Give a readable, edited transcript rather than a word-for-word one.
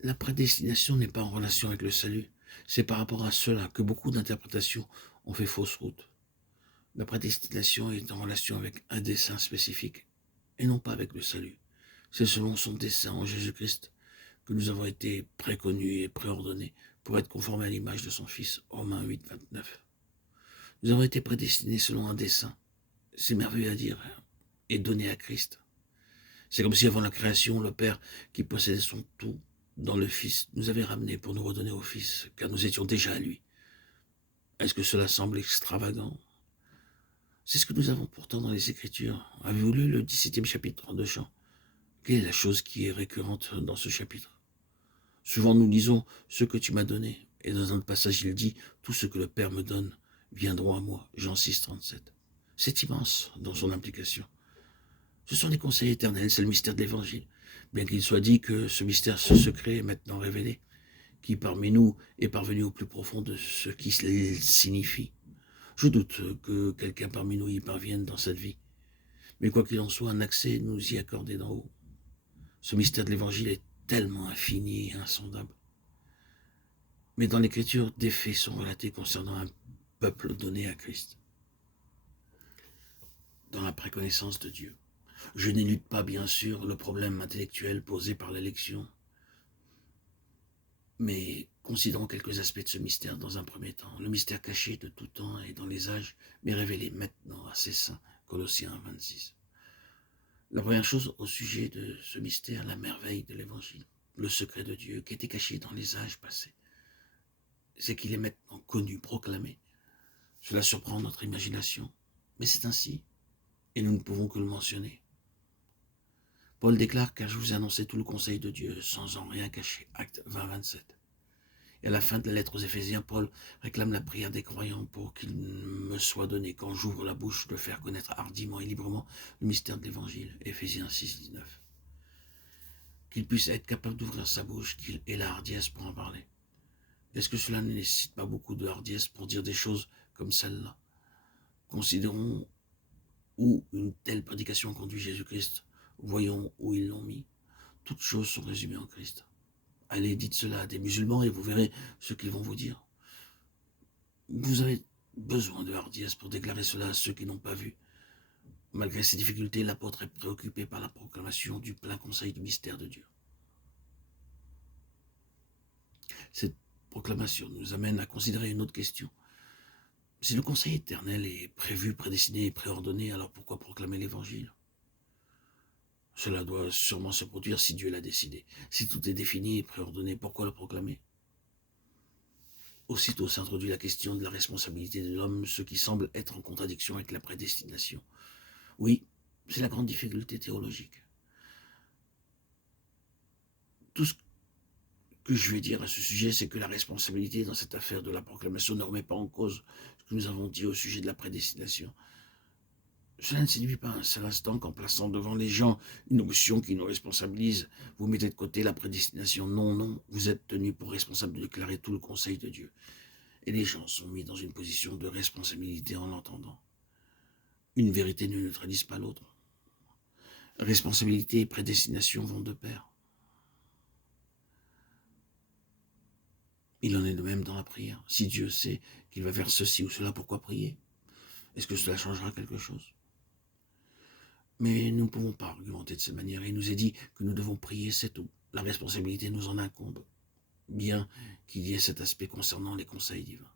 La prédestination n'est pas en relation avec le salut. C'est par rapport à cela que beaucoup d'interprétations ont fait fausse route. La prédestination est en relation avec un dessein spécifique, et non pas avec le salut. C'est selon son dessein en Jésus-Christ que nous avons été préconnus et préordonnés pour être conformés à l'image de son Fils, Romains 8, 29. Nous avons été prédestinés selon un dessein, c'est merveilleux à dire, et donné à Christ. C'est comme si avant la création, le Père, qui possédait son tout dans le Fils, nous avait ramenés pour nous redonner au Fils, car nous étions déjà à lui. Est-ce que cela semble extravagant? C'est ce que nous avons pourtant dans les Écritures. Avez-vous lu le 17e chapitre de Jean? Quelle est la chose qui est récurrente dans ce chapitre? Souvent nous disons « ce que tu m'as donné », et dans un autre passage il dit « tout ce que le Père me donne viendront à moi », Jean 6, 37. C'est immense dans son implication. Ce sont des conseils éternels, c'est le mystère de l'Évangile. Bien qu'il soit dit que ce mystère, ce secret est maintenant révélé, qui parmi nous est parvenu au plus profond de ce qu'il signifie. Je doute que quelqu'un parmi nous y parvienne dans cette vie. Mais quoi qu'il en soit, un accès nous y accordé d'en haut. Ce mystère de l'Évangile est tellement infini et insondable. Mais dans l'Écriture, des faits sont relatés concernant un peuple donné à Christ, dans la préconnaissance de Dieu. Je n'élude pas, bien sûr, le problème intellectuel posé par l'élection, mais considérons quelques aspects de ce mystère dans un premier temps. Le mystère caché de tout temps et dans les âges, mais révélé maintenant à ses saints, Colossiens 1, 26. La première chose au sujet de ce mystère, la merveille de l'Évangile, le secret de Dieu qui était caché dans les âges passés, c'est qu'il est maintenant connu, proclamé. Cela surprend notre imagination, mais c'est ainsi, et nous ne pouvons que le mentionner. Paul déclare « car je vous ai annoncé tout le conseil de Dieu, sans en rien cacher ». Acte 20, 27. Et à la fin de la lettre aux Éphésiens, Paul réclame la prière des croyants pour qu'il me soit donné, quand j'ouvre la bouche, de faire connaître hardiment et librement le mystère de l'Évangile. Éphésiens 6, 19. Qu'il puisse être capable d'ouvrir sa bouche, qu'il ait la hardiesse pour en parler. Est-ce que cela ne nécessite pas beaucoup de hardiesse pour dire des choses comme celle-là? Considérons où une telle prédication conduit Jésus-Christ. Voyons où ils l'ont mis. Toutes choses sont résumées en Christ. Allez, dites cela à des musulmans et vous verrez ce qu'ils vont vous dire. Vous avez besoin de hardiesse pour déclarer cela à ceux qui n'ont pas vu. Malgré ces difficultés, l'apôtre est préoccupé par la proclamation du plein conseil du mystère de Dieu. Cette proclamation nous amène à considérer une autre question. Si le conseil éternel est prévu, prédestiné et préordonné, alors pourquoi proclamer l'Évangile? Cela doit sûrement se produire si Dieu l'a décidé. Si tout est défini et préordonné, pourquoi le proclamer? Aussitôt s'introduit la question de la responsabilité de l'homme, ce qui semble être en contradiction avec la prédestination. Oui, c'est la grande difficulté théologique. Tout ce que je vais dire à ce sujet, c'est que la responsabilité dans cette affaire de la proclamation ne remet pas en cause ce que nous avons dit au sujet de la prédestination. Cela ne signifie pas un seul instant qu'en plaçant devant les gens une option qui nous responsabilise, vous mettez de côté la prédestination. Non, non, vous êtes tenu pour responsable de déclarer tout le conseil de Dieu. Et les gens sont mis dans une position de responsabilité en l'entendant. Une vérité ne neutralise pas l'autre. Responsabilité et prédestination vont de pair. Il en est de même dans la prière. Si Dieu sait qu'il va faire ceci ou cela, pourquoi prier? Est-ce que cela changera quelque chose? Mais nous ne pouvons pas argumenter de cette manière. Il nous est dit que nous devons prier, c'est tout. La responsabilité nous en incombe, bien qu'il y ait cet aspect concernant les conseils divins.